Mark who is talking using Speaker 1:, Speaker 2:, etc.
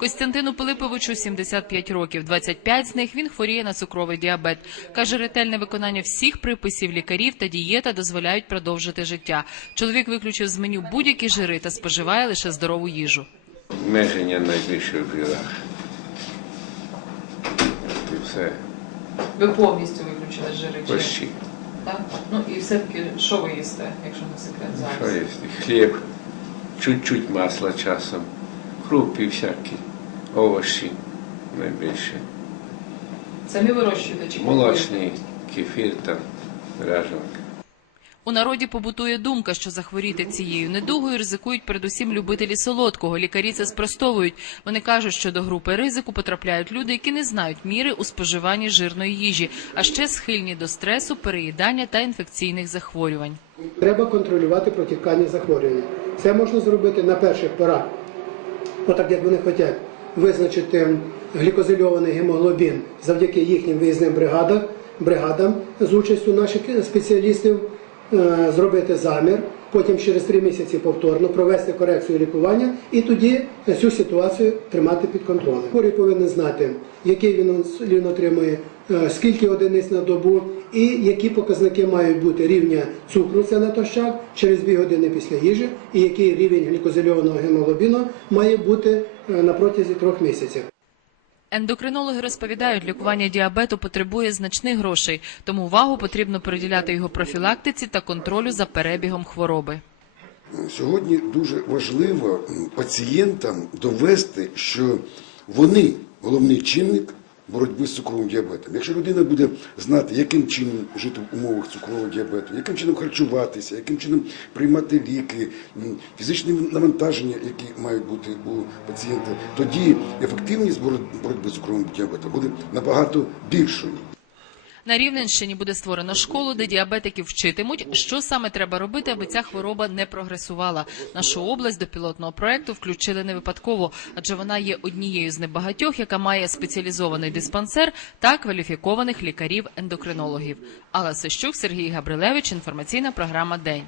Speaker 1: Костянтину Пилиповичу 75 років. 25 з них він хворіє на цукровий діабет. Каже, ретельне виконання всіх приписів лікарів та дієта дозволяють продовжити життя. Чоловік виключив з меню будь-які жири та споживає лише здорову їжу.
Speaker 2: Обмеження найбільше в жирах. От І все.
Speaker 1: Ви повністю виключили жири?
Speaker 2: Почти.
Speaker 1: Так? Ну і все-таки що ви їсте, якщо не секрет
Speaker 2: Що є? Хліб, чуть-чуть масла часом, крупи всякі, овочі найбільше.
Speaker 1: Самі вирощуєте чи
Speaker 2: Молочний, кефір там, ряженка.
Speaker 1: У народі побутує думка, що захворіти цією недугою ризикують передусім любителі солодкого. Лікарі це спростовують. Вони кажуть, що до групи ризику потрапляють люди, які не знають міри у споживанні жирної їжі, а ще схильні до стресу, переїдання та інфекційних захворювань.
Speaker 3: Треба контролювати протікання захворювання. Це можна зробити на перших порах, отак як вони хочуть, визначити глікозильований гемоглобін завдяки їхнім виїзним бригадам, бригадам з участю наших спеціалістів, е, зробити замір, потім через три місяці повторно провести корекцію лікування і тоді цю ситуацію тримати під контролем. Хворий повинен знати, який він інсулін отримує, е, скільки одиниць на добу і які показники мають бути рівня цукру, це натощак, через 2 години після їжі, і який рівень глікозильованого гемоглобіну має бути е, на протязі трьох місяців.
Speaker 1: Ендокринологи розповідають, лікування діабету потребує значних грошей, тому увагу потрібно приділяти його профілактиці та контролю за перебігом хвороби.
Speaker 4: Сьогодні дуже важливо пацієнтам довести, що вони головний чинник боротьби з цукровим діабетом. Якщо людина буде знати, яким чином жити в умовах цукрового діабету, яким чином харчуватися, яким чином приймати ліки, фізичні навантаження, які мають бути у пацієнта, тоді ефективність боро- боротьби з цукровим діабетом буде набагато більшою.
Speaker 1: На Рівненщині буде створено школу, де діабетиків вчитимуть, що саме треба робити, аби ця хвороба не прогресувала. Нашу область до пілотного проекту включили не випадково, адже вона є однією з небагатьох, яка має спеціалізований диспансер та кваліфікованих лікарів-ендокринологів. Алла Сищук, Сергій Габрилевич. Інформаційна програма День.